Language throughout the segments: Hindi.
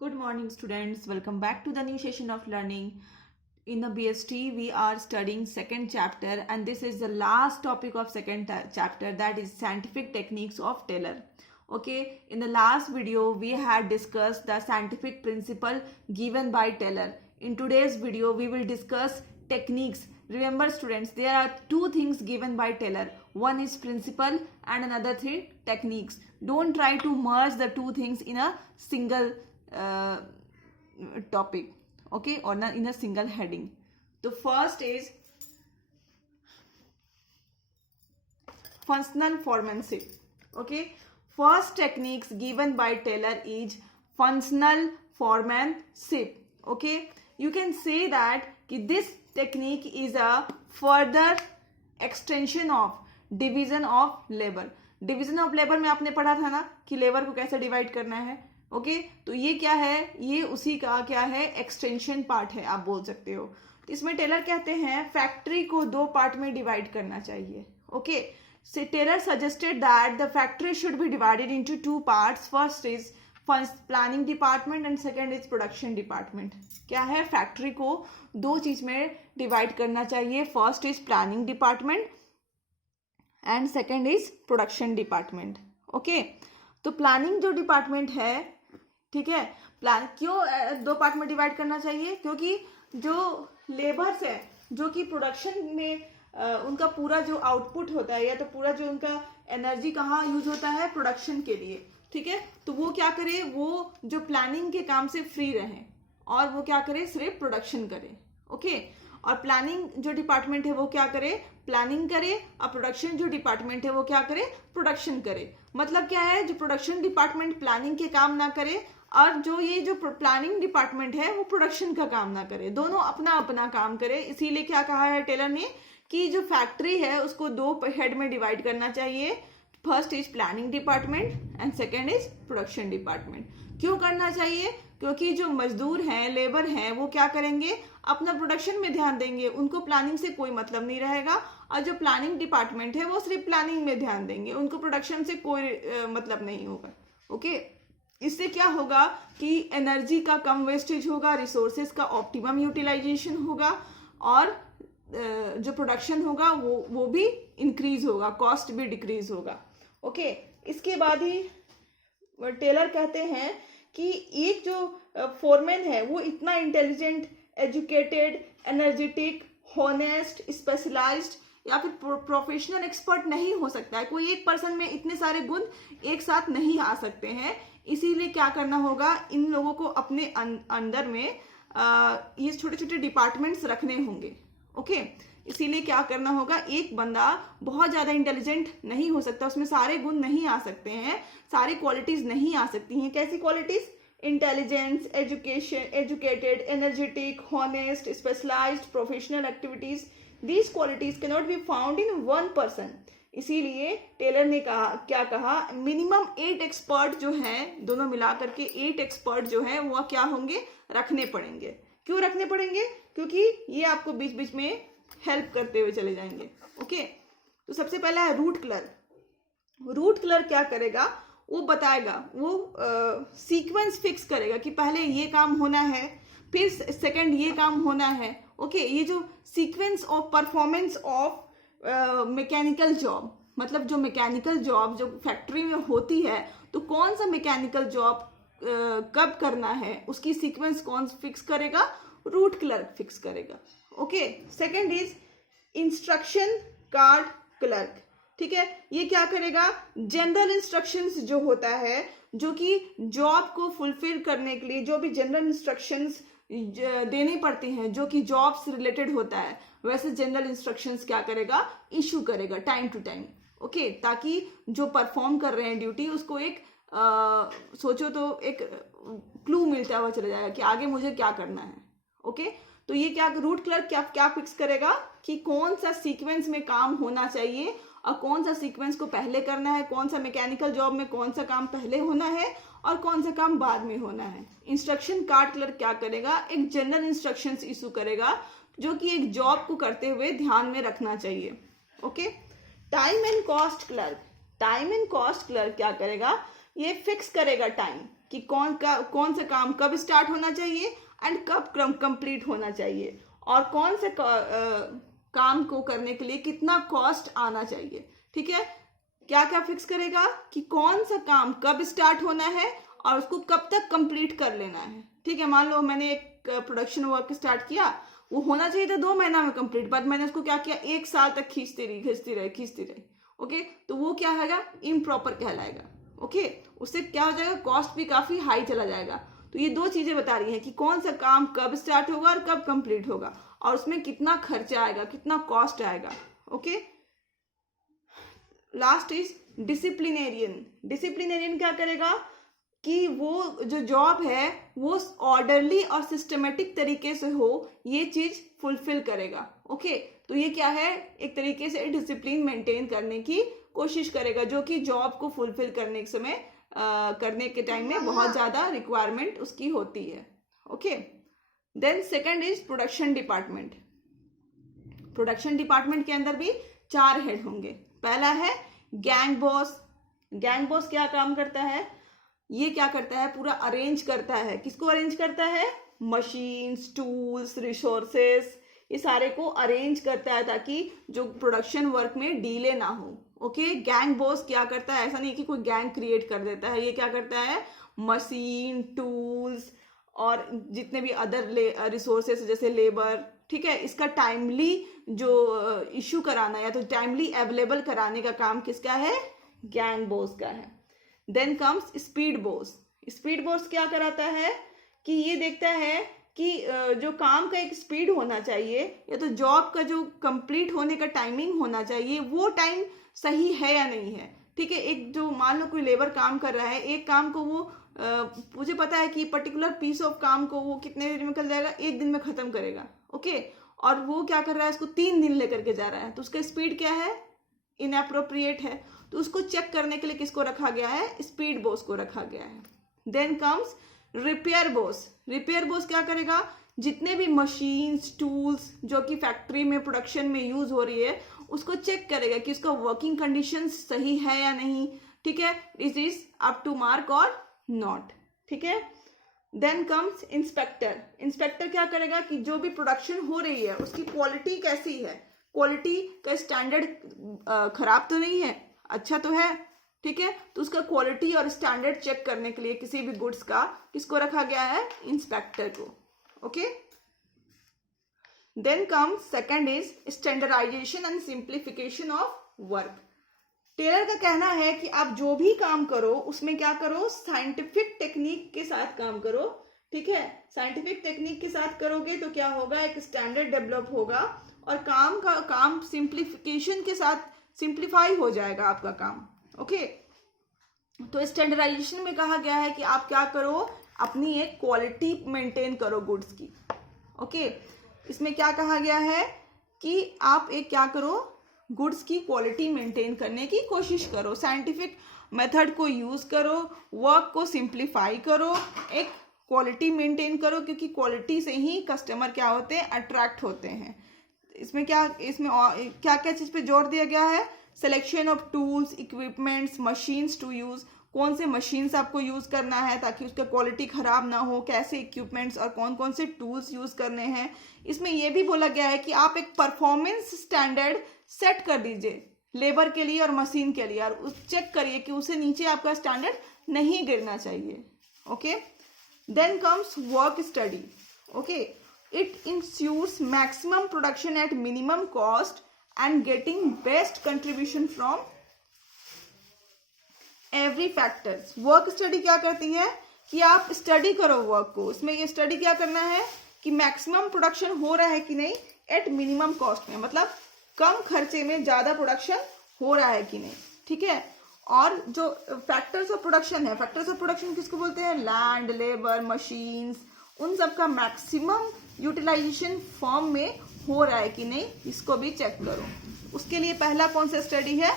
Good morning, students. Welcome back to the new session of learning. In the BST, we are studying second chapter, and this is the last topic of second chapter, that is scientific techniques of Taylor. Okay, in the last video, we had discussed the scientific principle given by Taylor. In today's video, we will discuss techniques. Remember, students, there are two things given by Taylor. One is principle and another thing techniques. Don't try to merge the two things in a single topic, okay, or in a single heading. The first is functional foremanship. Okay, first techniques given by Taylor is functional foremanship. Okay, you can say that this technique is a further extension of division of labor. Division of labour में आपने पढ़ा था ना कि लेबर को कैसे डिवाइड करना है. ओके, तो ये क्या है, ये उसी का क्या है, एक्सटेंशन पार्ट है, आप बोल सकते हो. तो इसमें टेलर कहते हैं फैक्ट्री को दो पार्ट में डिवाइड करना चाहिए. Okay, so Taylor suggested that the factory should be divided into two parts. First is planning department and second is production department. क्या है, फैक्ट्री को दो चीज में डिवाइड करना चाहिए. First is planning department and second is production department. Okay, तो प्लानिंग जो डिपार्टमेंट है, ठीक है, प्लान क्यों दो पार्ट में डिवाइड करना चाहिए, क्योंकि जो लेबर्स है जो कि प्रोडक्शन में उनका पूरा जो आउटपुट होता है या तो पूरा जो उनका एनर्जी कहाँ यूज होता है, प्रोडक्शन के लिए. ठीक है, तो वो क्या करे, वो जो प्लानिंग के काम से फ्री रहे और वो क्या करे, सिर्फ प्रोडक्शन करे. ओके, और प्लानिंग जो डिपार्टमेंट है वो क्या करे, प्लानिंग करे, और प्रोडक्शन जो डिपार्टमेंट है वो क्या करे, प्रोडक्शन करे. मतलब क्या है, जो प्रोडक्शन डिपार्टमेंट प्लानिंग के काम ना करे और जो ये जो प्लानिंग डिपार्टमेंट है वो प्रोडक्शन का काम ना करे, दोनों अपना अपना काम करे. इसीलिए क्या कहा है टेलर ने कि जो फैक्ट्री है उसको दो हेड में डिवाइड करना चाहिए. First is planning department and second is production department. क्यों करना चाहिए, क्योंकि जो मजदूर हैं, लेबर हैं, वो क्या करेंगे, अपना प्रोडक्शन में ध्यान देंगे, उनको प्लानिंग से कोई मतलब नहीं रहेगा. और जो प्लानिंग डिपार्टमेंट है वो सिर्फ प्लानिंग में ध्यान देंगे, उनको प्रोडक्शन से कोई मतलब नहीं होगा. ओके, इससे क्या होगा कि एनर्जी का कम वेस्टेज होगा, रिसोर्सेज का ऑप्टिमम यूटिलाइजेशन होगा और जो प्रोडक्शन होगा वो भी इंक्रीज होगा, कॉस्ट भी डिक्रीज होगा. ओके, इसके बाद ही टेलर कहते हैं कि एक जो फोरमैन है वो इतना intelligent, educated, energetic, honest, specialised या फिर प्रोफेशनल एक्सपर्ट नहीं हो सकता है. कोई एक पर्सन में इतने सारे गुण एक साथ नहीं आ सकते हैं. इसीलिए क्या करना होगा, इन लोगों को अपने अंदर में ये छोटे छोटे डिपार्टमेंट्स रखने होंगे. ओके, इसीलिए क्या करना होगा, एक बंदा बहुत ज्यादा इंटेलिजेंट नहीं हो सकता, उसमें सारे गुण नहीं आ सकते हैं, सारी क्वालिटीज नहीं आ सकती हैं. कैसी qualities, intelligence, educated, energetic, honest, specialised, professional activities. These qualities can not be found in one person. इसीलिए टेलर ने कहा, क्या कहा, मिनिमम 8 एक्सपर्ट जो हैं, दोनों मिलाकर के 8 एक्सपर्ट जो हैं वो क्या होंगे, रखने पड़ेंगे. क्यों रखने पड़ेंगे, क्योंकि ये आपको बीच बीच में हेल्प करते हुए चले जाएंगे. ओके, तो सबसे पहला है रूट क्लर्क. रूट क्लर्क क्या करेगा, वो बताएगा, वो सीक्वेंस फिक्स करेगा कि पहले ये काम होना है, फिर सेकंड ये काम होना है. ओके, ये जो sequence of performance of mechanical job, मतलब जो मैकेनिकल जॉब जो फैक्ट्री में होती है, तो कौन सा मैकेनिकल जॉब कब करना है, उसकी सीक्वेंस कौन फिक्स करेगा, रूट क्लर्क फिक्स करेगा. Okay, second is instruction card clerk. ठीक है, ये क्या करेगा, जनरल इंस्ट्रक्शंस जो होता है, जो कि जॉब को फुलफिल करने के लिए जो भी जनरल इंस्ट्रक्शंस देने पड़ते हैं, जो कि जॉब से रिलेटेड होता है, वैसे जनरल इंस्ट्रक्शंस क्या करेगा, इशू करेगा टाइम टू टाइम. ओके, ताकि जो परफॉर्म कर रहे हैं ड्यूटी, उसको एक सोचो तो एक क्लू मिलता हुआ चला जाएगा कि आगे मुझे क्या करना है. ओके, तो ये क्या रूट क्लर्क क्या फिक्स करेगा कि कौन सा सीक्वेंस में काम होना चाहिए और कौन सा सीक्वेंस को पहले करना है, कौन सा मैकेनिकल जॉब में कौन सा काम पहले होना है और कौन सा काम बाद में होना है. इंस्ट्रक्शन कार्ड क्लर्क क्या करेगा, एक जनरल इंस्ट्रक्शंस इशू करेगा जो कि एक जॉब को करते हुए ध्यान में रखना चाहिए. Okay, time and cost clerk. Time and cost clerk क्या करेगा, ये फिक्स करेगा टाइम कि कौन सा काम कब स्टार्ट होना चाहिए एंड कब कंप्लीट होना चाहिए, और कौन से काम को करने के लिए कितना कॉस्ट आना चाहिए। ठीक है, क्या क्या फिक्स करेगा कि कौन सा काम कब स्टार्ट होना है और उसको कब तक कंप्लीट कर लेना है। ठीक है, मान लो मैंने एक प्रोडक्शन वर्क स्टार्ट किया, वो होना चाहिए था 2 महीना में कंप्लीट, बट मैंने उसको क्या किया, 1 साल तक खींचती रही। ओके, तो वो क्या होगा, इम्प्रॉपर कहलाएगा। ओके, उससे क्या हो जाएगा, कॉस्ट भी काफी हाई चला जाएगा। तो ये 2 चीजें बता रही हैं कि कौन सा काम कब स्टार्ट होगा और कब कंप्लीट होगा, और उसमें कितना खर्चा आएगा, कितना कॉस्ट आएगा। ओके, लास्ट इज डिसिप्लिनेरियन क्या करेगा कि वो जो जॉब है वो ऑर्डरली और सिस्टमेटिक तरीके से हो, ये चीज फुलफिल करेगा। ओके, तो ये क्या है, एक तरीके से डिसिप्लिन मेंटेन करने की कोशिश करेगा, जो कि जॉब को फुलफिल करने के समय करने के टाइम में बहुत ज्यादा रिक्वायरमेंट उसकी होती है। Okay, then second is production department. Production department के अंदर भी 4 हेड होंगे। पहला है गैंग बॉस। गैंग बॉस क्या काम करता है, ये क्या करता है, पूरा अरेंज करता है। किसको अरेंज करता है, मशीन्स, टूल्स, रिसोर्सेस, ये सारे को अरेंज करता है ताकि जो प्रोडक्शन वर्क में डिले ना हो। ओके, गैंग बॉस क्या करता है, ऐसा नहीं कि कोई गैंग क्रिएट कर देता है, ये क्या करता है, मशीन, टूल्स और जितने भी अदर रिसोर्सेस जैसे लेबर, ठीक है, इसका टाइमली जो इशू कराना या तो टाइमली अवेलेबल कराने का काम किसका है, गैंग बॉस का है। Then comes speed boss. Speed boss क्या कराता है कि ये देखता है कि जो काम का एक स्पीड होना चाहिए या तो जॉब का जो कंप्लीट होने का टाइमिंग होना चाहिए वो टाइम सही है या नहीं है। ठीक है, एक जो मान लो कोई लेबर काम कर रहा है, एक काम को वो मुझे पता है कि पर्टिकुलर पीस ऑफ काम को वो कितने दिन में कर जाएगा, 1 दिन में खत्म करेगा। ओके, और वो क्या कर रहा है, उसको 3 दिन लेकर के जा रहा है, तो उसका स्पीड क्या है, इनअप्रोप्रिएट है। तो उसको चेक करने के लिए किसको रखा गया है, स्पीड बॉस को रखा गया है। Then comes repair boss. Repair boss क्या करेगा, जितने भी मशीन्स, टूल्स जो कि फैक्ट्री में प्रोडक्शन में यूज हो रही है उसको चेक करेगा कि उसका वर्किंग कंडीशन सही है या नहीं। ठीक है, it is up to mark और नॉट। ठीक है, देन कम्स इंस्पेक्टर। इंस्पेक्टर क्या करेगा कि जो भी प्रोडक्शन हो रही है उसकी क्वालिटी कैसी है, क्वालिटी का स्टैंडर्ड खराब तो नहीं है, अच्छा तो है। ठीक है, तो उसका क्वालिटी और स्टैंडर्ड चेक करने के लिए किसी भी गुड्स का किसको रखा गया है, इंस्पेक्टर को। Okay, then comes second is standardisation and simplification of work. Taylor का कहना है कि आप जो भी काम करो उसमें क्या करो, साइंटिफिक टेक्निक के साथ काम करो। ठीक है, साइंटिफिक टेक्निक के साथ करोगे तो क्या होगा, एक स्टैंडर्ड डेवलप होगा और काम सिंप्लीफिकेशन के साथ सिंप्लीफाई हो जाएगा आपका काम। ओके, तो स्टैंडर्डाइजेशन में कहा गया है कि आप क्या करो, अपनी एक क्वालिटी मेंटेन करो गुड्स की। ओके, इसमें क्या कहा गया है कि आप एक क्या करो, गुड्स की क्वालिटी मेंटेन करने की कोशिश करो, साइंटिफिक मेथड को यूज करो, वर्क को सिंप्लीफाई करो, एक क्वालिटी मेंटेन करो, क्योंकि क्वालिटी से ही कस्टमर क्या होते हैं, अट्रैक्ट होते हैं। इसमें क्या क्या चीज पे जोर दिया गया है, selection of tools, equipments, machines to use, कौन से मशीन्स आपको यूज करना है ताकि उसका क्वालिटी खराब ना हो, कैसे इक्विपमेंट्स और कौन कौन से टूल्स यूज करने हैं। इसमें यह भी बोला गया है कि आप एक परफॉर्मेंस स्टैंडर्ड सेट कर दीजिए लेबर के लिए और मशीन के लिए, और उस चेक करिए कि उससे नीचे आपका स्टैंडर्ड नहीं गिरना चाहिए। Okay, then comes work study. Okay, it ensures maximum production at minimum cost and getting best contribution from every factors। Work study क्या करती है कि आप स्टडी करो वर्क को, उसमें ये स्टडी क्या करना है कि मैक्सिमम प्रोडक्शन हो रहा है कि नहीं एट मिनिमम कॉस्ट में, मतलब कम खर्चे में ज्यादा प्रोडक्शन हो रहा है कि नहीं। ठीक है, और जो फैक्टर्स ऑफ प्रोडक्शन है, फैक्टर्स ऑफ प्रोडक्शन किसको बोलते हैं, लैंड, लेबर, मशीन्स, उन सब का मैक्सिमम यूटिलाइजेशन फॉर्म में हो रहा है कि नहीं, इसको भी चेक करो। उसके लिए पहला कौन सा स्टडी है,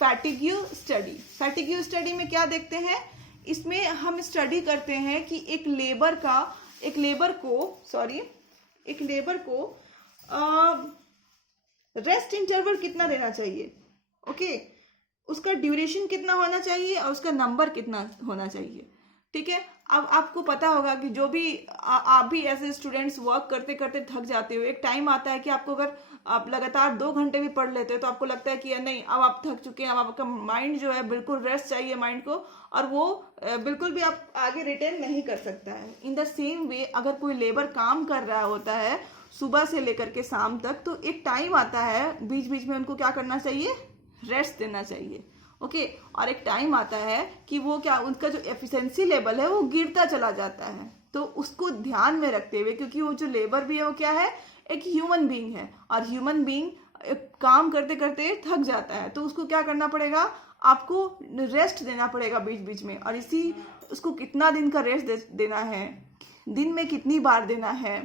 फैटिग्यू स्टडी। फैटिग्यू स्टडी में क्या देखते हैं, इसमें हम स्टडी करते हैं कि एक लेबर को रेस्ट इंटरवल कितना देना चाहिए। ओके, उसका ड्यूरेशन कितना होना चाहिए और उसका नंबर कितना होना चाहिए। ठीक है। अब आपको पता होगा कि जो भी आप भी ऐसे स्टूडेंट्स वर्क करते करते थक जाते हो, एक टाइम आता है कि आपको अगर आप लगातार 2 घंटे भी पढ़ लेते हो तो आपको लगता है कि यार नहीं, अब आप थक चुके हैं, अब आपका माइंड जो है बिल्कुल रेस्ट चाहिए माइंड को, और वो बिल्कुल भी आप आगे रिटेन नहीं कर सकता है। इन द सेम वे अगर कोई लेबर काम कर रहा होता है सुबह से लेकर के शाम तक, तो एक टाइम आता है बीच बीच में उनको क्या करना चाहिए, रेस्ट देना चाहिए। ओके और एक टाइम आता है कि वो क्या, उनका जो एफिशिएंसी लेवल है वो गिरता चला जाता है। तो उसको ध्यान में रखते हुए, क्योंकि वो जो लेबर भी है वो क्या है, एक ह्यूमन बीइंग है, और ह्यूमन बीइंग काम करते करते थक जाता है, तो उसको क्या करना पड़ेगा, आपको रेस्ट देना पड़ेगा बीच बीच में। और इसी उसको कितना दिन का रेस्ट देना है, दिन में कितनी बार देना है,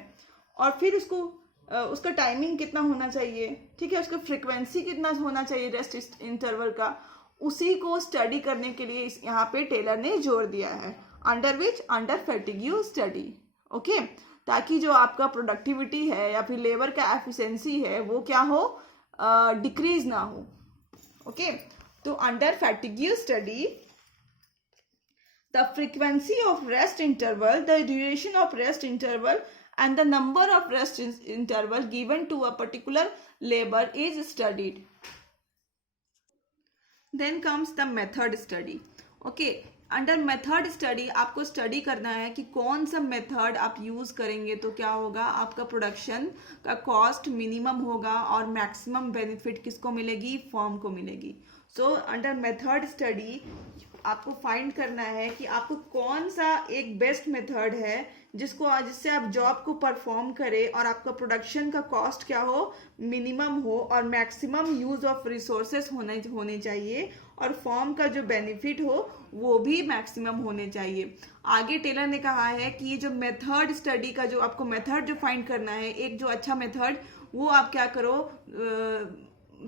और फिर उसको उसका टाइमिंग कितना होना चाहिए, ठीक है, उसका फ्रिक्वेंसी कितना होना चाहिए रेस्ट इंटरवल का, उसी को स्टडी करने के लिए यहाँ पे टेलर ने जोर दिया है। Under which, under fatigue study. Okay, ताकि जो आपका प्रोडक्टिविटी है या फिर लेबर का एफिशिएंसी है वो क्या हो, डिक्रीज ना हो। ओके तो under fatigue study the frequency of rest interval, the duration of rest interval and the number of rest interval given to a particular labor is studied. Then comes the method study. Okay, under method study आपको स्टडी करना है कि कौन सा मेथड आप यूज करेंगे तो क्या होगा, आपका प्रोडक्शन का कॉस्ट मिनिमम होगा और मैक्सिमम बेनिफिट किसको मिलेगी, फर्म को मिलेगी। सो अंडर मेथड स्टडी आपको फाइंड करना है कि आपको कौन सा एक बेस्ट मेथड है जिससे आप जॉब को परफॉर्म करें और आपका प्रोडक्शन का कॉस्ट क्या हो, मिनिमम हो, और मैक्सिमम यूज ऑफ रिसोर्सेस होने चाहिए, और फॉर्म का जो बेनिफिट हो वो भी मैक्सिमम होने चाहिए। आगे टेलर ने कहा है कि ये जो मेथड स्टडी का जो आपको मेथड जो फाइंड करना है, एक जो अच्छा मेथड, वो आप क्या करो,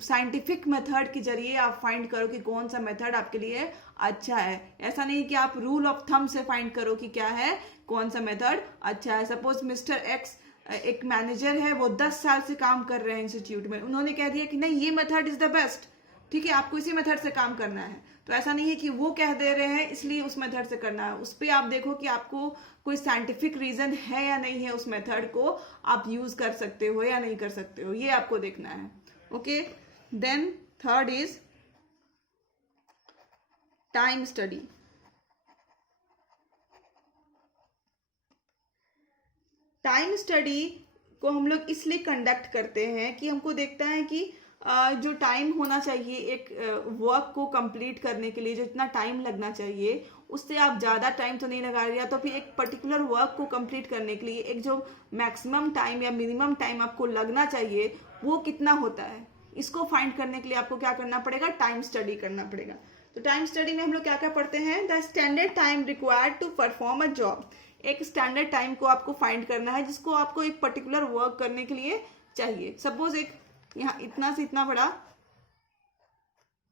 साइंटिफिक मेथड के जरिए आप फाइंड करो कि कौन सा मेथड आपके लिए अच्छा है। ऐसा नहीं कि आप रूल ऑफ थंब से फाइंड करो कि क्या है, कौन सा मेथड अच्छा है। सपोज मिस्टर एक्स एक मैनेजर है, वो 10 साल से काम कर रहे हैं इंस्टीट्यूट में, उन्होंने कह दिया कि नहीं ये मेथड इज द बेस्ट, ठीक है, आपको इसी मेथड से काम करना है। तो ऐसा नहीं है कि वो कह दे रहे हैं इसलिए उस मेथड से करना है, उस पर आप देखो कि आपको कोई साइंटिफिक रीजन है या नहीं है, उस मेथड को आप यूज कर सकते हो या नहीं कर सकते हो, ये आपको देखना है। Okay then third is time study. Time study को हम लोग इसलिए कंडक्ट करते हैं कि हमको देखता है कि जो टाइम होना चाहिए एक वर्क को कंप्लीट करने के लिए, जितना टाइम लगना चाहिए उससे आप ज़्यादा टाइम तो नहीं लगा रहे, या तो फिर एक पर्टिकुलर वर्क को कंप्लीट करने के लिए एक जो मैक्सिमम टाइम या मिनिमम टाइम आपको लगना चाहिए वो कितना होता है, इसको फाइंड करने के लिए आपको क्या करना पड़ेगा, टाइम स्टडी करना पड़ेगा। तो टाइम स्टडी में हम लोग क्या क्या पढ़ते हैं, the standard time required to perform a job. एक स्टैंडर्ड टाइम को आपको फाइंड करना है जिसको आपको एक पर्टिकुलर वर्क करने के लिए चाहिए। सपोज एक यहाँ इतना से इतना बड़ा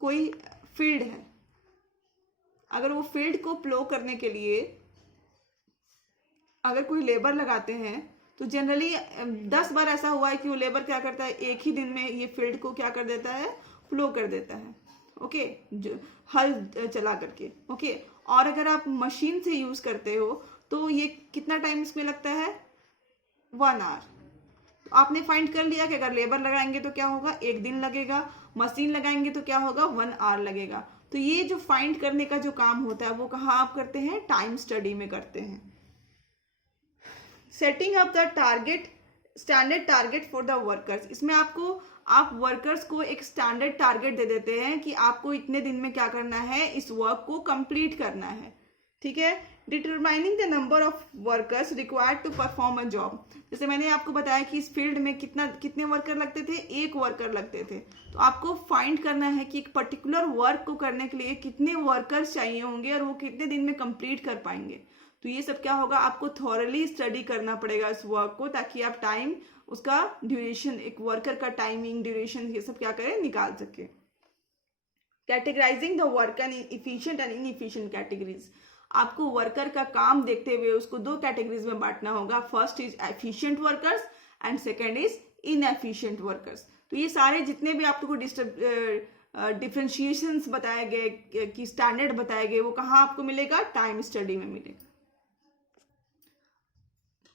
कोई फील्ड है, अगर वो फील्ड को प्लो करने के लिए अगर कोई लेबर लगाते हैं तो जनरली 10 बार ऐसा हुआ है कि वो लेबर क्या करता है, एक ही दिन में ये फील्ड को क्या कर देता है, प्लो कर देता है। ओके जो हल चला करके। ओके और अगर आप मशीन से यूज करते हो तो ये कितना टाइम इसमें लगता है, 1 आवर। तो आपने फाइंड कर लिया कि अगर लेबर लगाएंगे तो क्या होगा, 1 दिन लगेगा, मशीन लगाएंगे तो क्या होगा, 1 आवर लगेगा। तो ये जो फाइंड करने का जो काम होता है वो कहाँ आप करते हैं, टाइम स्टडी में करते हैं। Setting up the target, standard target for the workers. इसमें आपको आप वर्कर्स को एक स्टैंडर्ड टारगेट दे देते हैं कि आपको इतने दिन में क्या करना है, इस वर्क को कंप्लीट करना है, ठीक है। Determining the number of workers required to perform a job. जैसे मैंने आपको बताया कि इस फील्ड में कितने वर्कर लगते थे, 1 वर्कर लगते थे। तो आपको फाइंड करना है कि एक पर्टिकुलर वर्क को करने के लिए कितने वर्कर्स चाहिए होंगे और वो कितने दिन में कंप्लीट कर पाएंगे। तो ये सब क्या होगा, आपको थॉरली स्टडी करना पड़ेगा इस वर्क को, ताकि आप टाइम, उसका ड्यूरेशन, एक वर्कर का टाइमिंग, ड्यूरेशन, ये सब क्या करें, निकाल सके। Categorising the work in efficient and inefficient categories. आपको वर्कर का काम देखते हुए उसको 2 कैटेगरीज में बांटना होगा। First is efficient workers and second is inefficient workers. तो ये सारे जितने भी आपको डिफ्रेंशिएशंस बताए गए कि स्टैंडर्ड बताए गए, वो कहाँ आपको मिलेगा? टाइम स्टडी में मिलेगा।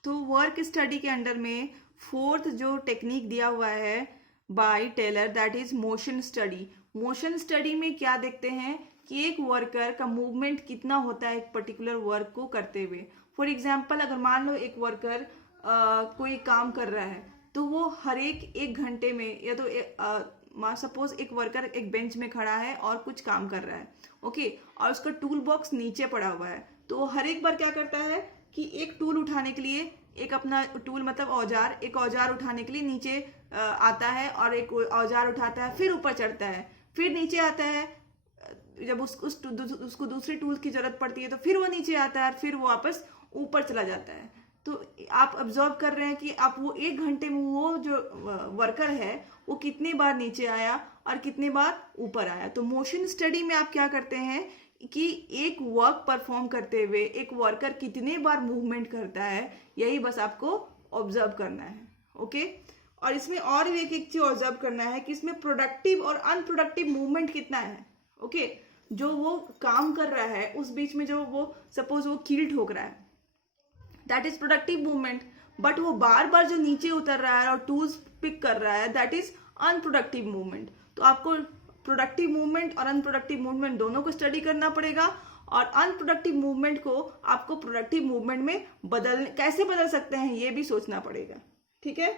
तो वर्क स्टडी के अंडर में फोर्थ जो टेक्निक दिया हुआ है by Taylor, that is motion study. Motion study में क्या देखते हैं कि एक वर्कर का मूवमेंट कितना होता है एक पर्टिकुलर वर्क को करते हुए। फॉर एग्जाम्पल, अगर मान लो एक वर्कर कोई काम कर रहा है, तो वो हर एक घंटे में, या तो सपोज एक वर्कर एक बेंच में खड़ा है और कुछ काम कर रहा है, ओके, और उसका टूल बॉक्स नीचे पड़ा हुआ है, तो हर एक बार क्या करता है कि एक टूल उठाने के लिए, एक अपना टूल मतलब औजार, एक औजार उठाने के लिए नीचे आता है, और एक औजार उठाता है, फिर ऊपर चढ़ता है, फिर नीचे आता है, जब उसको दूसरे टूल की जरूरत पड़ती है तो फिर वो नीचे आता है, फिर वो वापस ऊपर चला जाता है। तो आप ऑब्जर्व कर रहे हैं कि आप वो एक घंटे में वो जो वर्कर है वो कितनी बार नीचे आया और कितनी बार ऊपर आया। तो मोशन स्टडी में आप क्या करते हैं कि एक वर्क परफॉर्म करते हुए एक वर्कर कितने बार मूवमेंट करता है, यही बस आपको ऑब्जर्व करना है, ओके। और इसमें और भी एक चीज ऑब्जर्व करना है कि इसमें प्रोडक्टिव और अनप्रोडक्टिव मूवमेंट कितना है, ओके। जो वो काम कर रहा है उस बीच में जो वो सपोज वो कील ठोक रहा है, that is productive movement, but वो बार बार जो नीचे उतर रहा है और टूल्स पिक कर रहा है, दैट इज अनप्रोडक्टिव मूवमेंट। तो आपको प्रोडक्टिव मूवमेंट और अनप्रोडक्टिव मूवमेंट दोनों को स्टडी करना पड़ेगा, और अनप्रोडक्टिव मूवमेंट को आपको प्रोडक्टिव मूवमेंट में कैसे बदल सकते हैं ये भी सोचना पड़ेगा, ठीक है।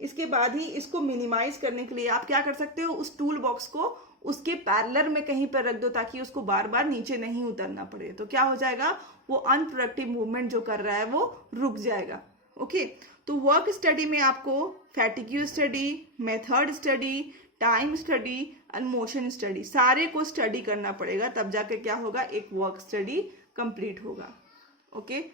इसके बाद ही इसको मिनिमाइज करने के लिए आप क्या कर सकते हो, उस टूल बॉक्स को उसके पैरेलल में कहीं पर रख दो ताकि उसको बार बार नीचे नहीं उतरना पड़े। तो क्या हो जाएगा, वो अनप्रोडक्टिव मूवमेंट जो कर रहा है वो रुक जाएगा, ओके। तो वर्क स्टडी में आपको fatigue study, method study, time study and motion study सारे को स्टडी करना पड़ेगा, तब जाकर क्या होगा, एक वर्क स्टडी कंप्लीट होगा, ओके।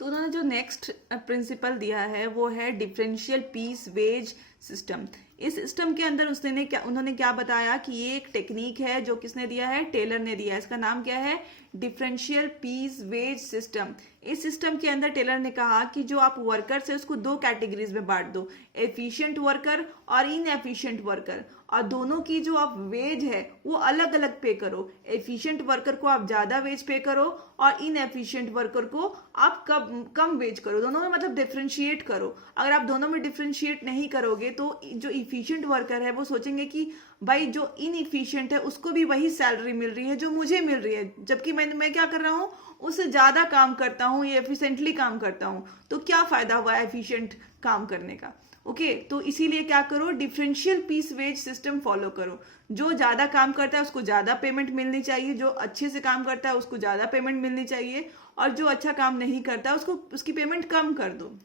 तो उन्होंने जो नेक्स्ट प्रिंसिपल दिया है वो है डिफरेंशियल पीस वेज सिस्टम। इस सिस्टम के अंदर उन्होंने क्या बताया कि ये एक टेक्निक है जो किसने दिया है, टेलर ने दिया है। इसका नाम क्या है, डिफरेंशियल पीस वेज सिस्टम। इस सिस्टम के अंदर टेलर ने कहा कि जो आप वर्कर्स है उसको दो कैटेगरीज में बांट दो, एफिशिएंट वर्कर और इनएफिशिएंट वर्कर, और दोनों की जो आप वेज है वो अलग अलग पे करो। एफिशिएंट वर्कर को आप ज्यादा वेज पे करो और इनएफिशिएंट वर्कर को आप कम वेज करो। दोनों में मतलब डिफ्रेंशिएट करो। अगर आप दोनों में डिफ्रेंशिएट नहीं करोगे तो जो इफिशिएंट वर्कर है वो सोचेंगे कि भाई जो इनएफिशिएंट है उसको भी वही सैलरी मिल रही है जो मुझे मिल रही है, जबकि मैं क्या कर रहा हूँ, उससे ज्यादा काम करता हूँ, ये एफिशिएंटली काम करता हूँ, तो क्या फायदा हुआ एफिशिएंट काम करने का, ओके। तो इसीलिए क्या करो, differential piece wage system follow करो। जो ज्यादा काम करता है उसको ज्यादा पेमेंट मिलनी चाहिए, जो अच्छे से काम करता है उसको ज्यादा पेमेंट मिलनी चाहिए, और जो अच्छा काम नहीं करता उसको उसकी पेमेंट कम कर दो,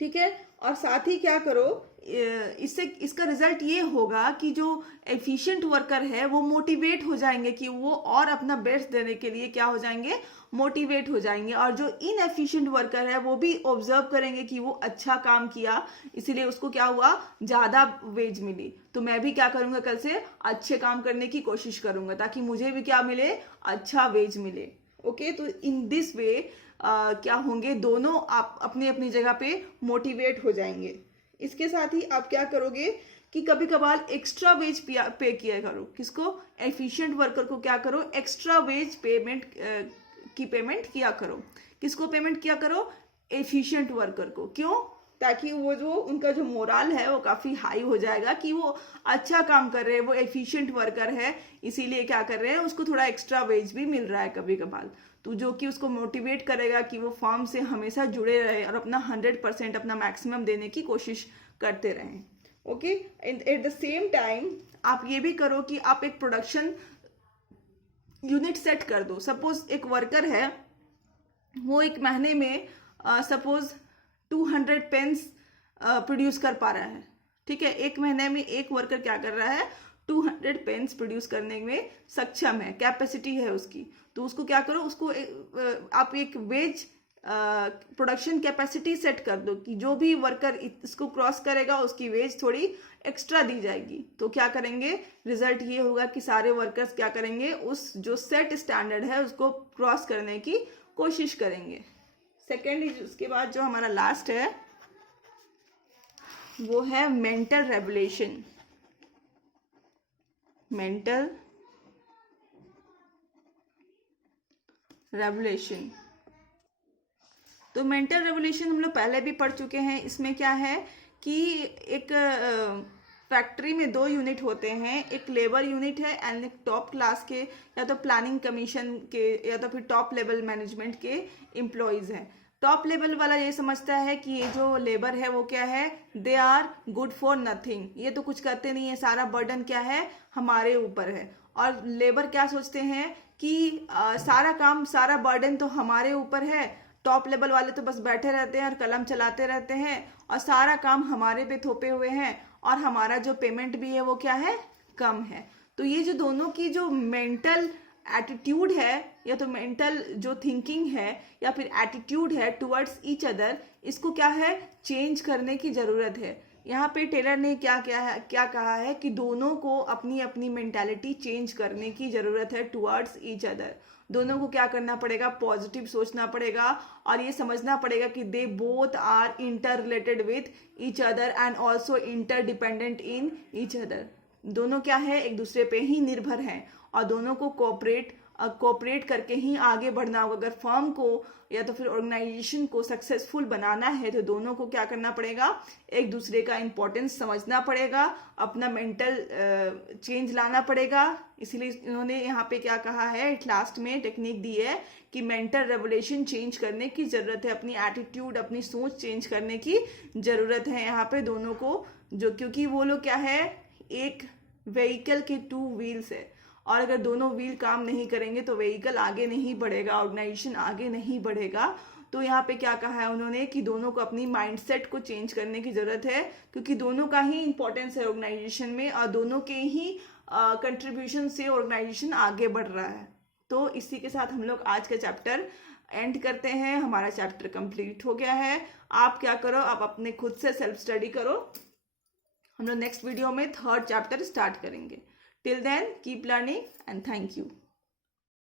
ठीक है। और साथ ही क्या करो, इससे इसका रिजल्ट ये होगा कि जो एफिशिएंट वर्कर है वो मोटिवेट हो जाएंगे कि वो और अपना बेस्ट देने के लिए क्या हो जाएंगे, मोटिवेट हो जाएंगे। और जो इनएफिशिएंट वर्कर है वो भी ऑब्जर्व करेंगे कि वो अच्छा काम किया, इसीलिए उसको क्या हुआ, ज्यादा वेज मिली। तो मैं भी क्या करूंगा, कल से अच्छे काम करने की कोशिश करूंगा ताकि मुझे भी क्या मिले, अच्छा वेज मिले, ओके। तो इन दिस वे क्या होंगे, दोनों आप अपनी अपनी जगह पे मोटिवेट हो जाएंगे। इसके साथ ही आप क्या करोगे कि कभी कभार एक्स्ट्रा वेज पे किया करो। किसको, एफिशिएंट वर्कर को क्या करो, एक्स्ट्रा वेज पेमेंट की पेमेंट किया करो। किसको पेमेंट किया करो, एफिशिएंट वर्कर को। क्यों, ताकि वो जो उनका जो मोरल है वो काफी हाई हो जाएगा कि वो अच्छा काम कर रहे हैं, वो एफिशिएंट वर्कर है, इसीलिए क्या कर रहे हैं, उसको थोड़ा एक्स्ट्रा वेज भी मिल रहा है कभी कभार। तो जो कि उसको मोटिवेट करेगा कि वो फॉर्म से हमेशा जुड़े रहे और अपना 100% अपना मैक्सिमम देने की कोशिश करते रहें, okay. At the same time आप ये भी करो कि आप एक प्रोडक्शन यूनिट सेट कर दो। सपोज एक वर्कर है, वो एक महीने में सपोज 200 पेन्स प्रोड्यूस कर पा रहा है, ठीक है। एक महीने में एक वर्कर क्या कर रहा है, 200 पेन्स प्रोड्यूस करने में सक्षम है, कैपेसिटी है उसकी। तो उसको क्या करो, उसको आप एक वेज प्रोडक्शन कैपेसिटी सेट कर दो कि जो भी वर्कर इसको क्रॉस करेगा उसकी वेज थोड़ी एक्स्ट्रा दी जाएगी। तो क्या करेंगे, रिजल्ट ये होगा कि सारे वर्कर्स क्या करेंगे, उस जो सेट स्टैंडर्ड है उसको क्रॉस करने की कोशिश करेंगे। सेकेंड, उसके बाद जो हमारा लास्ट है वो है मेंटल रेवोल्यूशन। मेंटल रेवोल्यूशन, तो मेंटल रेवोल्यूशन हम लोग पहले भी पढ़ चुके हैं। इसमें क्या है कि एक फैक्ट्री में 2 यूनिट होते हैं, एक लेबर यूनिट है एंड एक टॉप क्लास के या तो प्लानिंग कमीशन के या तो फिर टॉप लेवल मैनेजमेंट के एम्प्लॉयज़ हैं। टॉप लेवल वाला ये समझता है कि ये जो लेबर है वो क्या है, they are good for nothing, ये तो कुछ करते नहीं है, सारा बर्डन क्या है हमारे ऊपर है। और लेबर क्या सोचते हैं कि सारा काम सारा बर्डन तो हमारे ऊपर है, टॉप लेवल वाले तो बस बैठे रहते हैं और कलम चलाते रहते हैं और सारा काम हमारे पे थोपे हुए हैं और हमारा जो पेमेंट भी है वो क्या है, कम है। तो ये जो दोनों की जो मेंटल एटीट्यूड है या तो मेंटल जो थिंकिंग है या फिर एटीट्यूड है टुवर्ड्स ईच अदर, इसको क्या है चेंज करने की ज़रूरत है। यहाँ पे टेलर ने क्या कहा है कि दोनों को अपनी अपनी मेंटालिटी चेंज करने की ज़रूरत है टुवर्ड्स ईच अदर। दोनों को क्या करना पड़ेगा, पॉजिटिव सोचना पड़ेगा और ये समझना पड़ेगा कि they both are inter related with each other and also inter dependent in each other. दोनों क्या है, एक दूसरे पे ही निर्भर हैं और दोनों को कोऑपरेट करके ही आगे बढ़ना होगा। अगर फर्म को या तो फिर ऑर्गेनाइजेशन को सक्सेसफुल बनाना है तो दोनों को क्या करना पड़ेगा, एक दूसरे का इम्पोर्टेंस समझना पड़ेगा, अपना मेंटल चेंज लाना पड़ेगा। इसीलिए इन्होंने यहाँ पे क्या कहा है, लास्ट में टेक्निक दी है कि मेंटल रेवोल्यूशन चेंज करने की ज़रूरत है, अपनी एटीट्यूड अपनी सोच चेंज करने की ज़रूरत है यहाँ पे दोनों को। जो क्योंकि वो लोग क्या है, एक व्हीकल के 2 व्हील्स है और अगर दोनों व्हील काम नहीं करेंगे तो व्हीकल आगे नहीं बढ़ेगा, ऑर्गेनाइजेशन आगे नहीं बढ़ेगा। तो यहाँ पे क्या कहा है उन्होंने कि दोनों को अपनी माइंडसेट को चेंज करने की ज़रूरत है क्योंकि दोनों का ही इंपॉर्टेंस है ऑर्गेनाइजेशन में और दोनों के ही कंट्रीब्यूशन से ऑर्गेनाइजेशन आगे बढ़ रहा है। तो इसी के साथ हम लोग आज का चैप्टर एंड करते हैं। हमारा चैप्टर कंप्लीट हो गया है। आप क्या करो, आप अपने खुद से सेल्फ स्टडी करो। हम लोग नेक्स्ट वीडियो में 3rd चैप्टर स्टार्ट करेंगे। Till then, keep learning and thank you.